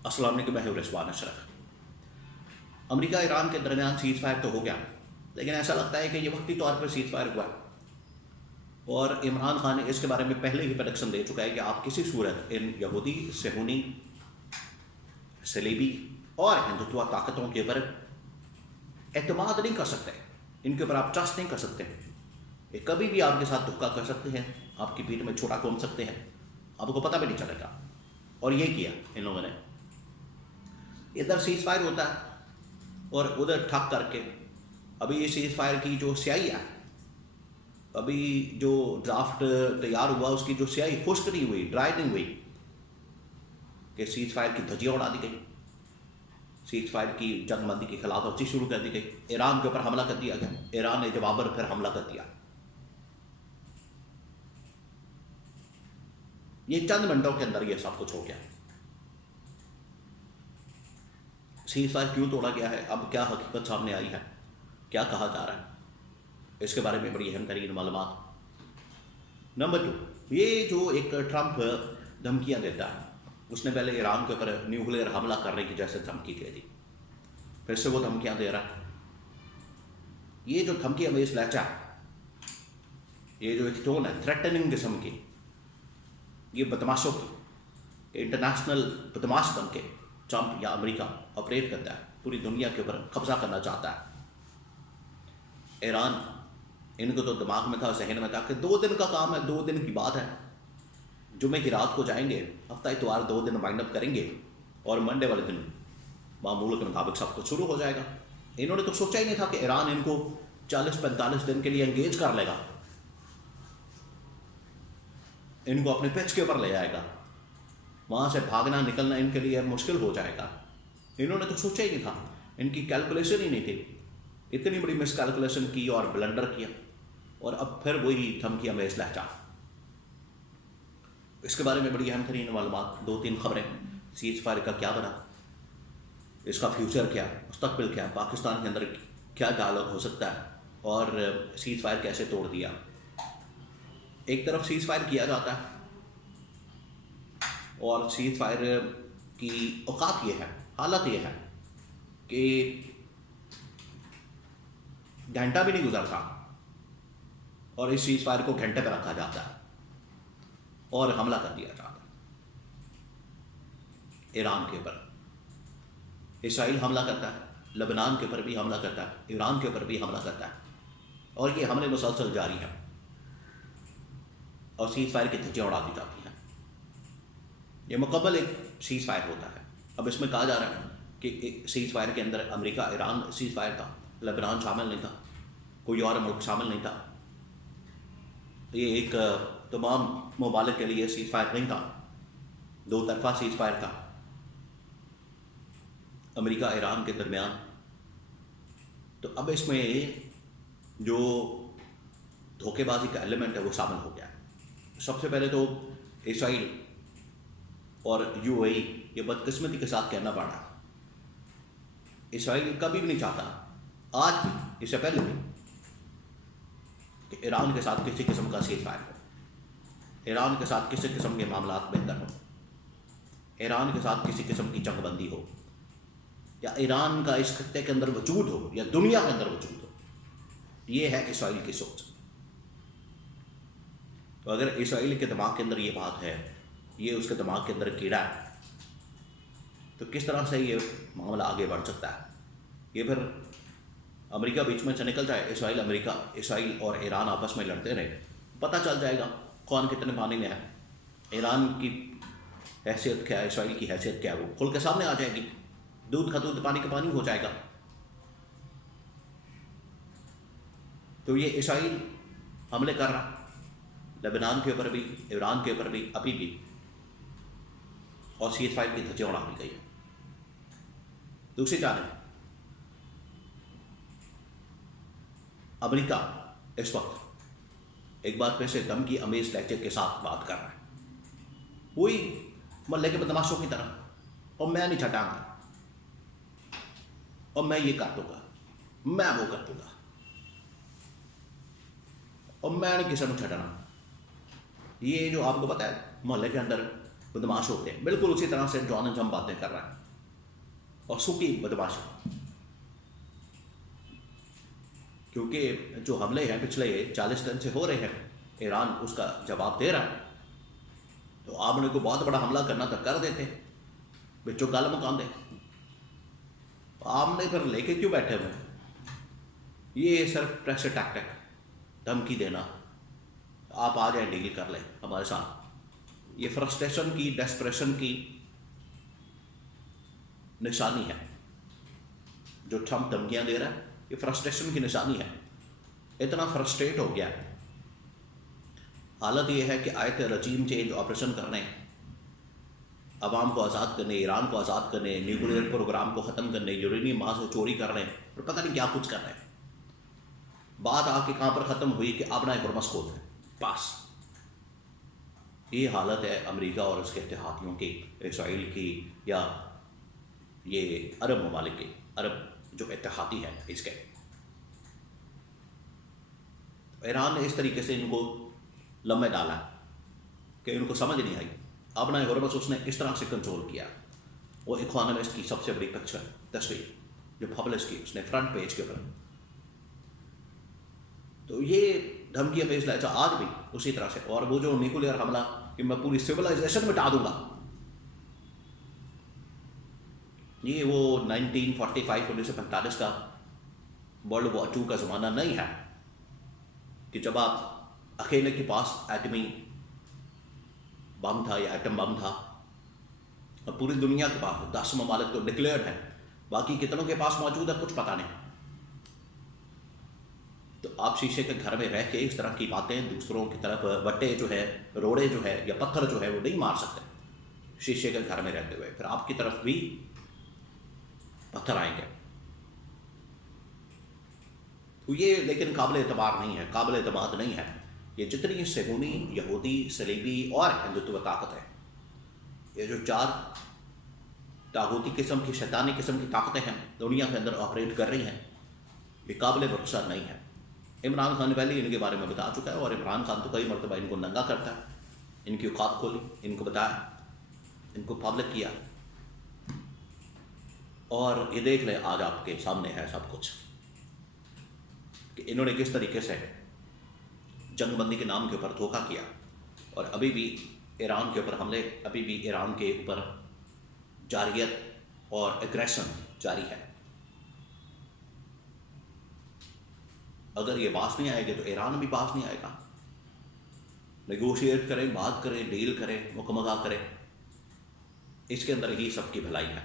अस्सलाम वालेकुम, मैं हूं रिजवान अशरफ। अमेरिका ईरान के दरमियान सीज़ फायर तो हो गया, लेकिन ऐसा लगता है कि ये वक्ती तौर पर सीज़ फायर हुआ और इमरान खान ने इसके बारे में पहले ही प्रेडिक्शन दे चुका है कि आप किसी सूरत इन यहूदी, सेहूनी, सलीबी और हिंदुत्व ताकतों के ऊपर एतमाद नहीं कर सकते, इनके ऊपर आप ट्रस्ट नहीं कर सकते। ये कभी भी आपके साथ धोखा कर सकते हैं, आपकी पीठ में छोटा घूम सकते हैं, आपको पता भी नहीं चलेगा। और ये किया इन लोगों ने। इधर सीज़ फायर होता है और उधर ठक करके अभी ये सीज़ फायर की जो स्याही है, अभी जो ड्राफ्ट तैयार हुआ उसकी जो स्याही खुश्क नहीं हुई, ड्राई नहीं हुई, कि सीज़ फायर की धज्जियाँ उड़ा दी गई, सीज़ फायर की जंगबंदी की खिलाफवर्जी शुरू कर दी गई, ईरान के ऊपर हमला कर दिया गया, ईरान ने जवाबन फिर हमला कर दिया। ये चंद मिनटों के अंदर ये सब कुछ हो गया। सीज़ फायर क्यों तोड़ा गया है, अब क्या हकीकत सामने आई है, क्या कहा जा रहा है, इसके बारे में बड़ी अहम तरीन मालूमात। नंबर 2, ये जो एक ट्रंप धमकियाँ देता है, उसने पहले ईरान के ऊपर न्यूक्लियर हमला करने की जैसे धमकी दे दी, फिर से वो धमकियाँ दे रहा है। ये जो धमकियाँ में इस लहजा, ये जो एक टोन है थ्रेटनिंग किस्म की, ये बदमाशों की, इंटरनेशनल बदमाश बन के ट्रंप या अमेरिका ऑपरेट करता है, पूरी दुनिया के ऊपर कब्जा करना चाहता है। ईरान, इनको तो दिमाग में था, जहन में था कि 2 दिन का काम है, 2 दिन की बात है, जुमे की रात को जाएंगे, हफ्ता इतवार 2 दिन वाइंड अप करेंगे और मंडे वाले दिन मामूल के मुताबिक सब कुछ शुरू हो जाएगा। इन्होंने तो सोचा ही नहीं था कि ईरान इनको 40-45 दिन के लिए एंगेज कर लेगा, इनको अपने पिच के ऊपर ले आएगा, वहाँ से भागना निकलना इनके लिए मुश्किल हो जाएगा। इन्होंने तो सोचा ही नहीं था, इनकी कैलकुलेशन ही नहीं थी। इतनी बड़ी मिस कैलकुलेशन की और ब्लंडर किया, और अब फिर वही धमकियाँ में इस लहजा। इसके बारे में बड़ी अहम तरीन मालूमात, 2-3 खबरें। सीज़ फायर का क्या बना, इसका फ्यूचर क्या, मुस्तकबिल क्या, पाकिस्तान के अंदर क्या डायलॉग हो सकता है, और सीज़ फायर कैसे तोड़ दिया। एक तरफ सीज़ फायर किया जाता है और सीज़ फायर की औकात ये है, हालत ये है कि घंटा भी नहीं गुजरता और इस सीज़ फायर को घंटे पर रखा जाता है और हमला कर दिया जाता है ईरान के ऊपर। इसराइल हमला करता है, लेबनान के ऊपर भी हमला करता है, ईरान के ऊपर भी हमला करता है, और ये हमले मुसलसल जारी हैं और सीज़ फायर की धज्जियाँ उड़ा दी जाती हैं। ये मुकम्मल एक सीज़ फायर होता है। अब इसमें कहा जा रहा है कि सीज़ फायर के अंदर अमेरिका ईरान सीज़ फायर था, लेबनान शामिल नहीं था, कोई और मुल्क शामिल नहीं था, ये एक तमाम ममालिक के लिए सीज़ फायर नहीं था, 2 तरफा सीज़ फायर था अमेरिका ईरान के दरमियान। तो अब इसमें जो धोखेबाजी का एलिमेंट है वो शामिल हो गया है। सबसे पहले तो इसराइल और यूएई, ये बदकिस्मती के साथ कहना पड़ा, इसराइल कभी भी नहीं चाहता, आज भी, इससे पहले भी, कि ईरान के साथ किसी किस्म का सीज़ फायर हो, ईरान के साथ किसी किस्म के मामला बेहतर हो, ईरान के साथ किसी किस्म की जंगबंदी हो, या ईरान का इस खत्ते के अंदर वजूद हो या दुनिया के अंदर वजूद हो। ये है इसराइल की सोच। तो अगर इसराइल के दिमाग के अंदर ये बात है, ये उसके दिमाग के अंदर कीड़ा है, तो किस तरह से ये मामला आगे बढ़ सकता है। ये फिर अमेरिका बीच में से निकल जाए, इसराइल और ईरान आपस में लड़ते रहे, पता चल जाएगा कौन कितने पानी में है, ईरान की हैसियत क्या है, इसराइल की हैसियत क्या है, वो खुल के सामने आ जाएगी, दूध का दूध पानी का पानी हो जाएगा। तो ये इसराइल हमले कर रहा, लेबनान के ऊपर भी, ईरान के ऊपर भी, अभी भी, और सीज़ फायर की धज्जियाँ उड़ा दी गई है। दूसरी जानब अमेरिका इस वक्त एक बार फिर से दम की अमेज लहजे के साथ बात कर रहा है, वही मोहल्ले के बदमाशों की तरह, और मैं नहीं छटाऊंगा, और मैं ये कर दूंगा, मैं वो कर दूंगा, और मैं नहीं किसी को छटाना। ये जो आपको पता है मोहल्ले के अंदर बदमाश होते हैं, बिल्कुल उसी तरह से जॉन हम बातें कर रहे हैं, और सूखी बदमाशी। क्योंकि जो हमले हैं पिछले 40 दिन से हो रहे हैं, ईरान उसका जवाब दे रहा है, तो आपने को बहुत बड़ा हमला करना तो कर देते, बिचो गल मुकांदे, आपने फिर लेके क्यों बैठे हुए? ये सिर्फ प्रेशर टैक्टिक, धमकी देना, आप आ जाए डील कर लें हमारे साथ। ये फ्रस्ट्रेशन की, डेस्परेशन की निशानी है। जो ट्रम्प धमकियां दे रहा है, ये फ्रस्ट्रेशन की निशानी है। इतना फ्रस्ट्रेट हो गया है। हालत ये है कि आए थे रजीम चेंज ऑपरेशन करने, अवाम को आज़ाद करने, ईरान को आज़ाद करने, न्यूक्लियर प्रोग्राम को ख़त्म करने, यूरेनियम वहाँ से चोरी करने, और पता नहीं क्या कुछ कर रहे हैं। बात आके कहाँ पर ख़त्म हुई कि अपना हुर्मस खोल है पास। ये हालत है अमेरिका और उसके इत्तेहादियों की, इसराइल की, या ये अरब ममालिक की, अरब जो इत्तेहादी है इसके। ईरान ने इस तरीके से इनको लम्बे डाला कि इनको समझ नहीं आई। अपना हुर्मस उसने इस तरह से कंट्रोल किया। वो इकोनॉमिस्ट की सबसे बड़ी पिक्चर तस्वीर जो पब्लिश की उसने फ्रंट पेज के ऊपर। तो ये धमकी पेश लाया आज भी उसी तरह से। और वो जो न्यूक्लियर हमला कि मैं पूरी सिविलाइजेशन मिटा दूंगा, ये वो 1945 1945 का वर्ल्ड वॉर 2 का ज़माना नहीं है कि जब आप अकेले के पास एटमी बम था या एटम बम था, और पूरी दुनिया के पास 10 ममालिक तो डिक्लेयर्ड है, बाकी कितनों के पास मौजूद है कुछ पता नहीं। तो आप शीशे के घर में रह के इस तरह की बातें दूसरों की तरफ बट्टे जो है, रोड़े जो है या पत्थर जो है वो नहीं मार सकते शीशे के घर में रहते हुए। फिर आपकी तरफ भी पत्थर आएंगे। तो ये लेकिन काबिल एतबार नहीं है, काबिल एतमाद नहीं है। ये जितनी सेहूनी, यहूदी, सलीबी और हिंदुत्व ताकत है, ये जो 4 तागूती किस्म की, शैतानी किस्म की ताकतें हैं दुनिया के अंदर ऑपरेट कर रही हैं, ये काबिल भरोसा नहीं है। इमरान खान पहले इनके बारे में बता चुका है, और इमरान खान तो कई मरतबा इनको नंगा करता है, इनकी औकात खोली, इनको बताया, इनको पब्लिक किया, और ये देख लें आज आपके सामने है सब कुछ कि इन्होंने किस तरीके से जंगबंदी के नाम के ऊपर धोखा किया। और अभी भी ईरान के ऊपर हमले, अभी भी ईरान के ऊपर जारियत और एग्रेशन जारी है। अगर ये पास नहीं आएंगे तो ईरान भी पास नहीं आएगा। नेगोशिएट करें, बात करें, डील करें, मुकम्मल करें, इसके अंदर ही सबकी भलाई है।